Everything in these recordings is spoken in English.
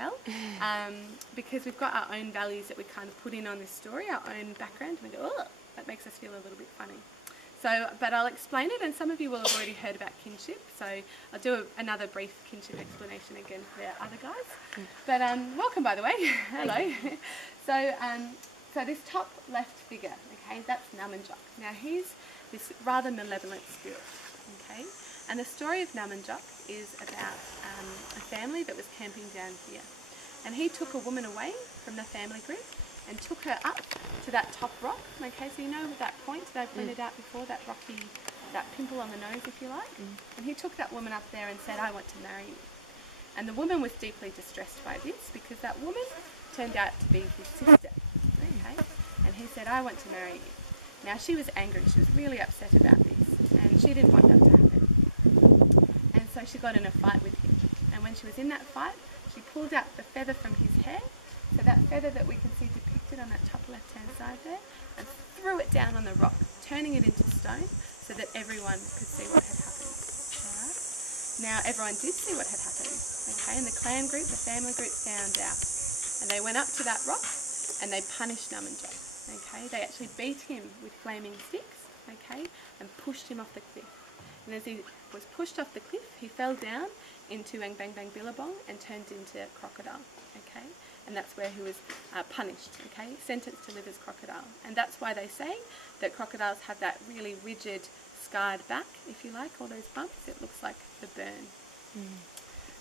tell, because we've got our own values that we kind of put in on this story, our own background, and we go, oh, that makes us feel a little bit funny. So, but I'll explain it, and some of you will have already heard about kinship, so I'll do another brief kinship explanation again for the other guys. But welcome, by the way. Hello. So this top left figure, okay, that's Nourlangie. Now he's this rather malevolent spirit, okay, and the story of Nourlangie is about a family that was camping down here, and he took a woman away from the family group and took her up to that top rock, okay, so you know that point that I pointed out before, that rocky, that pimple on the nose, if you like, and he took that woman up there and said, I want to marry you. And the woman was deeply distressed by this, because that woman turned out to be his sister, okay, and he said, I want to marry you. Now she was angry, she was really upset about this, and she didn't want that to happen, and so she got in a fight with him, and when she was in that fight, she pulled out the feather from his hair, so that feather that we can see depicted on that top left hand side there, and threw it down on the rock, turning it into stone so that everyone could see what had happened. Alright? Now everyone did see what had happened, okay, and the clan group, the family group found out, and they went up to that rock and they punished Nourlangie, okay, they actually beat him with flaming sticks, okay, and pushed him off the cliff, and as he was pushed off the cliff he fell down into Bang Bang Bang Billabong and turned into a crocodile, okay. And that's where he was punished, okay, sentenced to live as crocodile. And that's why they say that crocodiles have that really rigid, scarred back, if you like, all those bumps. It looks like the burn.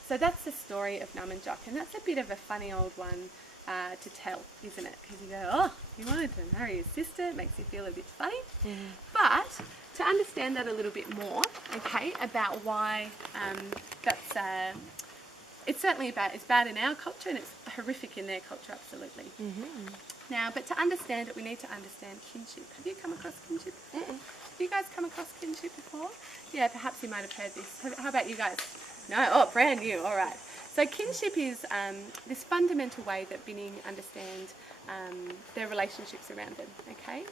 So that's the story of Nourlangie, and that's a bit of a funny old one to tell, isn't it? Because you go, oh, he wanted to marry his sister, it makes you feel a bit funny. But to understand that a little bit more, okay, about why that's... it's certainly it's bad in our culture, and it's horrific in their culture, absolutely. Now, but to understand it, we need to understand kinship. Have you come across kinship before? Have you guys come across kinship before? Yeah, perhaps you might have heard this. How about you guys? No? Oh, brand new, all right. So kinship is this fundamental way that Binning understand their relationships around them, okay?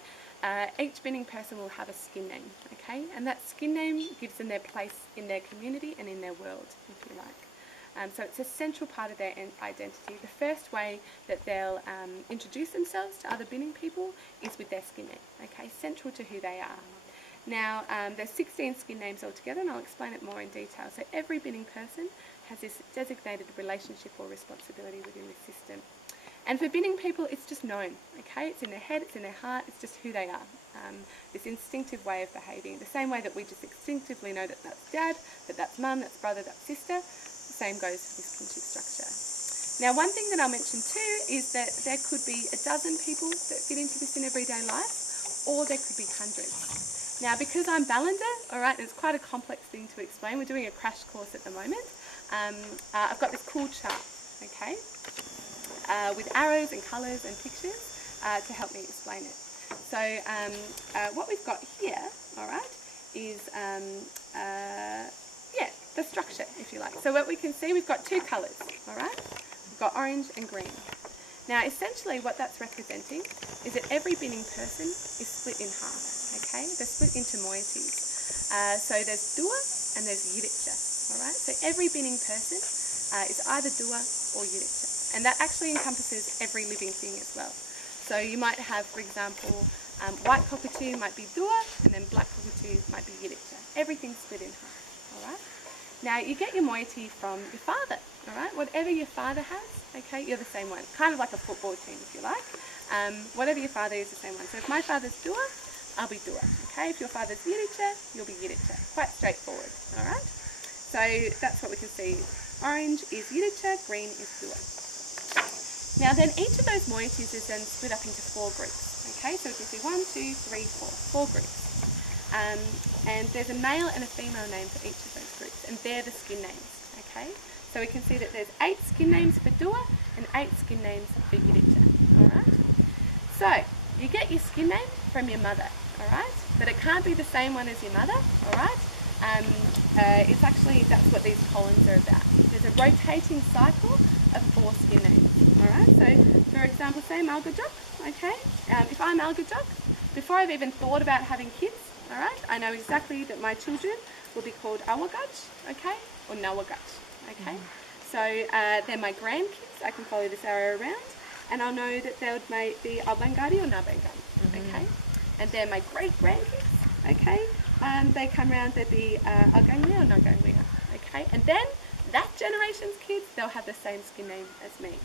Each Binning person will have a skin name, okay? And that skin name gives them their place in their community and in their world, if you like. So it's a central part of their identity. The first way that they'll introduce themselves to other Binning people is with their skin name, okay, central to who they are. Now, there's 16 skin names altogether, and I'll explain it more in detail. So every Binning person has this designated relationship or responsibility within the system. And for Binning people, it's just known, okay? It's in their head, it's in their heart, it's just who they are. This instinctive way of behaving, the same way that we just instinctively know that that's dad, that that's mum, that's brother, that's sister. Same goes for this kinship structure. Now, one thing that I'll mention too is that there could be a dozen people that fit into this in everyday life, or there could be hundreds. Now, because I'm Ballender, all right, it's quite a complex thing to explain. We're doing a crash course at the moment. I've got this cool chart, okay, with arrows and colours and pictures to help me explain it. So what we've got here, all right, is the structure, if you like. So what we can see, we've got two colours, all right? We've got orange and green. Now, essentially what that's representing is that every Binning person is split in half, okay? They're split into moieties. So there's Dua and there's Yiditcha, all right? So every Binning person is either Dua or Yiditcha. And that actually encompasses every living thing as well. So you might have, for example, white cockatoo might be Dua, and then black cockatoo might be Yiditcha. Everything's split in half, all right? Now, you get your moiety from your father, all right? Whatever your father has, okay, you're the same one. Kind of like a football team, if you like. Whatever your father is, the same one. So if my father's Dua, I'll be Dua, okay? If your father's Yiditcha, you'll be Yiditcha. Quite straightforward, all right? So that's what we can see. Orange is Yiditcha, green is Dua. Now then, each of those moieties is then split up into 4 groups, okay? So we can see 1, 2, 3, 4 groups. And there's a male and a female name for each of those groups, and they're the skin names, okay? So we can see that there's 8 skin names for Dua and 8 skin names for Yiditcha, all right? So you get your skin name from your mother, all right? But it can't be the same one as your mother, all right? It's actually, that's what these columns are about. There's a rotating cycle of 4 skin names, all right? So, for example, say Malgajuk, okay? If I'm Malgajuk, before I've even thought about having kids, all right, I know exactly that my children will be called Awagaj, okay, or Nawagaj, okay? So they're my grandkids. I can follow this arrow around, and I'll know that they would be Nourlangie or Nourlangie, okay? And they're my great-grandkids, okay? They come around, they'd be Nourlangie or Nourlangie, okay? And then that generation's kids, they'll have the same skin name as me.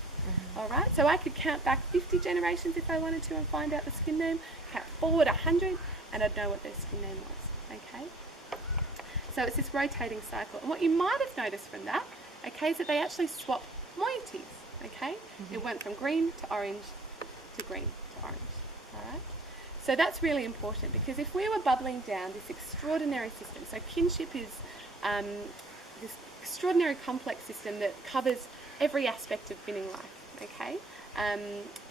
All right, so I could count back 50 generations if I wanted to and find out the skin name, count forward 100, and I'd know what their skin name was, okay? So it's this rotating cycle. And what you might have noticed from that, okay, is that they actually swap moieties, okay? It went from green to orange to green to orange, all right? So that's really important, because if we were bubbling down this extraordinary system, so kinship is this extraordinary complex system that covers every aspect of binning life, okay?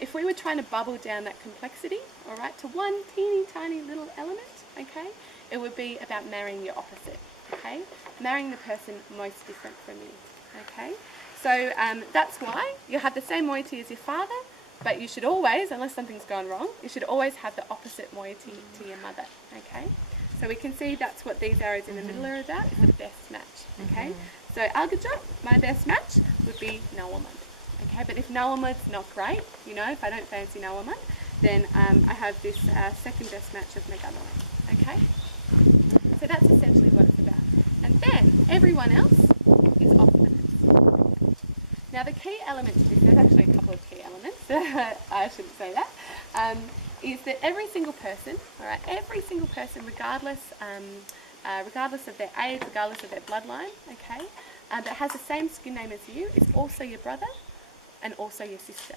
If we were trying to bubble down that complexity, all right, to one teeny tiny little element, okay, it would be about marrying your opposite, okay? Marrying the person most different from you, okay? So that's why you have the same moiety as your father, but you should always, unless something's gone wrong, you should always have the opposite moiety to your mother, okay? So we can see that's what these arrows in the middle are about, is the best match, okay? So Algajok, my best match would be Nourlangie, okay? But if Nourlangie's not great, you know, if I don't fancy Nourlangie, then I have this second best match of Megalorang, okay? So that's essentially what it's about. And then everyone else is off limits. Now the key element to this, there's actually a couple of key elements, I shouldn't say that, is that every single person, all right, every single person, regardless of their age, regardless of their bloodline, okay, that has the same skin name as you is also your brother and also your sister,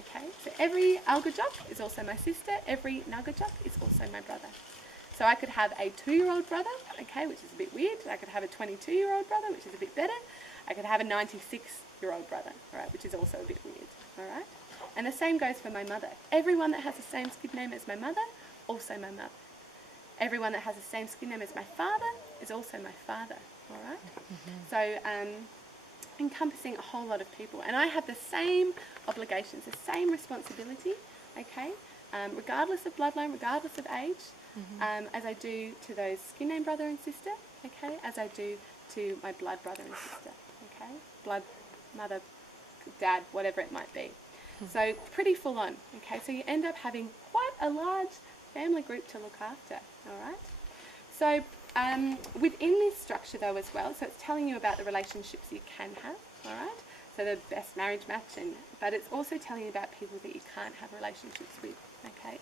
okay? So every Algajok is also my sister, every Nugajok is also my brother. So I could have a 2-year-old brother, okay, which is a bit weird. I could have a 22-year-old brother, which is a bit better. I could have a 96-year-old brother, all right, which is also a bit weird, all right? And the same goes for my mother. Everyone that has the same skin name as my mother, also my mother. Everyone that has the same skin name as my father is also my father, all right? So encompassing a whole lot of people. And I have the same obligations, the same responsibility, okay, regardless of bloodline, regardless of age, as I do to those skin name brother and sister, okay, as I do to my blood brother and sister, okay, blood mother, dad, whatever it might be. So pretty full on, okay, so you end up having quite a large family group to look after, all right? So within this structure though as well, so it's telling you about the relationships you can have, all right? So the best marriage match, but it's also telling you about people that you can't have relationships with, okay?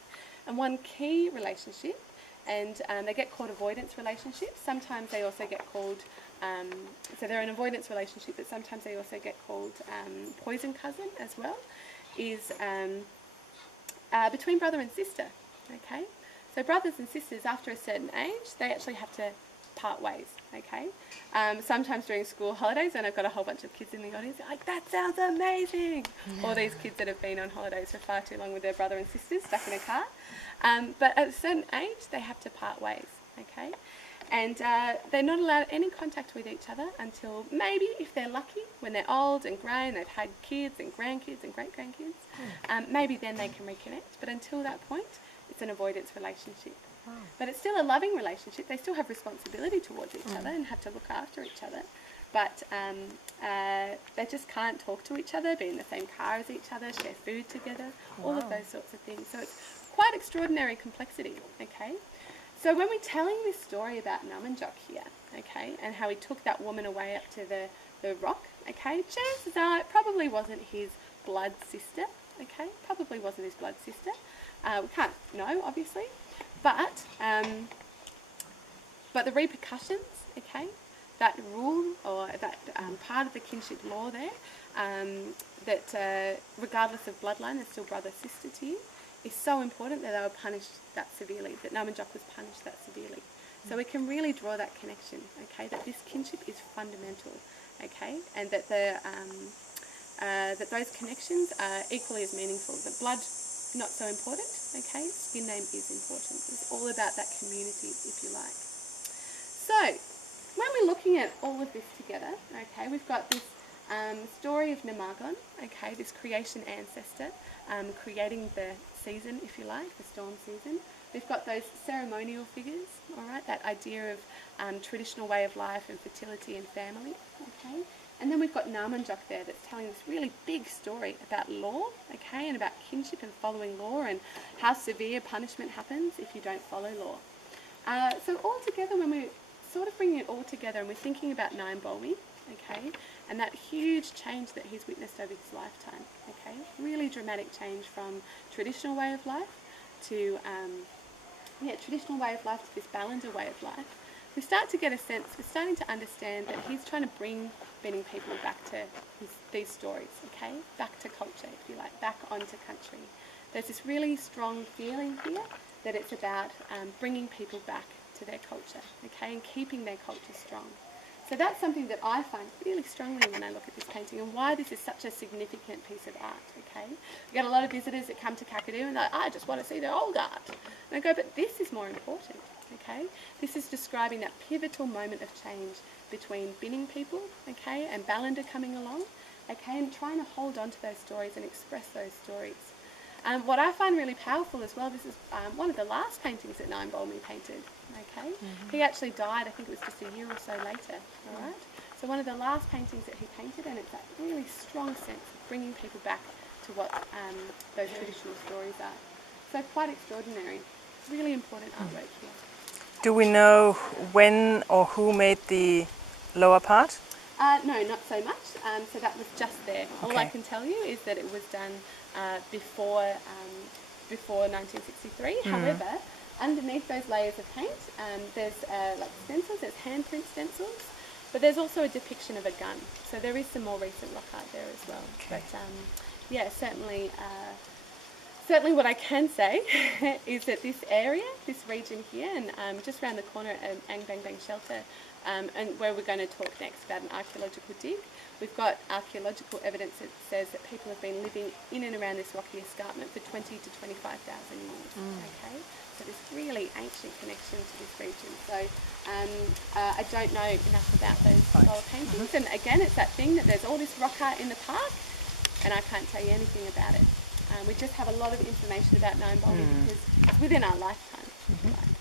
And one key relationship, and they get called avoidance relationships. Sometimes they also get called, so they're an avoidance relationship, but sometimes they also get called poison cousin as well, is between brother and sister, okay? So brothers and sisters, after a certain age, they actually have to part ways, okay? Sometimes during school holidays, and I've got a whole bunch of kids in the audience, like, that sounds amazing! All these kids that have been on holidays for far too long with their brother and sisters stuck in a car. But at a certain age, they have to part ways, okay? And they're not allowed any contact with each other until maybe, if they're lucky, when they're old and grey and they've had kids and grandkids and great-grandkids, maybe then they can reconnect. But until that point, it's an avoidance relationship. Wow. But it's still a loving relationship. They still have responsibility towards each other and have to look after each other. But they just can't talk to each other, be in the same car as each other, share food together, all of those sorts of things. So it's quite extraordinary complexity, okay? So when we're telling this story about Nourlangie here, okay, and how he took that woman away up to the rock, okay, chances are it probably wasn't his blood sister, okay, probably wasn't his blood sister. We can't know, obviously, but the repercussions, okay, that rule or that part of the kinship law there, that regardless of bloodline, they're still brother, sister to you, is so important that they were punished that severely, that Nourlangie was punished that severely. So we can really draw that connection, okay, that this kinship is fundamental, okay, and that that those connections are equally as meaningful. The blood, not so important, okay, skin name is important. It's all about that community, if you like. So when we're looking at all of this together, okay, we've got this story of Namagon, okay, this creation ancestor, creating the season, if you like, the storm season. We've got those ceremonial figures, all right, that idea of traditional way of life and fertility and family, okay, And then we've got Nourlangie there that's telling this really big story about law, okay, and about kinship and following law and how severe punishment happens if you don't follow law. So all together, when we're sort of bringing it all together and we're thinking about Nourlangie, okay, and that huge change that he's witnessed over his lifetime, okay, really dramatic change from traditional way of life to, traditional way of life to this Burrunggui way of life, we start to get a sense, we're starting to understand that he's trying to bring Benin people back to these stories, okay? Back to culture, if you like, back onto country. There's this really strong feeling here that it's about bringing people back to their culture, okay, and keeping their culture strong. So that's something that I find really strongly when I look at this painting and why this is such a significant piece of art, okay? We get a lot of visitors that come to Kakadu and they're like, I just want to see the old art. And I go, but this is more important, okay? This is describing that pivotal moment of change between Benin people, okay, and Burrunggui coming along, okay, and trying to hold on to those stories and express those stories. What I find really powerful as well, this is one of the last paintings that Nourlangie painted, okay? He actually died, I think it was just a year or so later, all right? So one of the last paintings that he painted, and it's that really strong sense of bringing people back to what those traditional stories are. So quite extraordinary, really important artwork here. Do we know when or who made the lower part? No, not so much. So that was just there. All I can tell you is that it was done before 1963. However, underneath those layers of paint, there's like stencils, there's handprint stencils, but there's also a depiction of a gun. So there is some more recent rock art there as well. But yeah, certainly what I can say is that this area, this region here, and just around the corner at Ang Bang Bang Shelter, and where we're going to talk next about an archaeological dig, we've got archaeological evidence that says that people have been living in and around this rocky escarpment for 20 to 25,000 years. Okay, so there's really ancient connection to this region. So I don't know enough about those solar paintings, and again, it's that thing that there's all this rock art in the park, and I can't tell you anything about it. We just have a lot of information about Nourlangie because it's within our lifetime, right?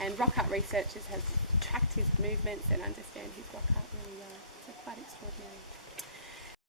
And rock art researchers have tracked his movements and understand his rock art really well. So quite extraordinary.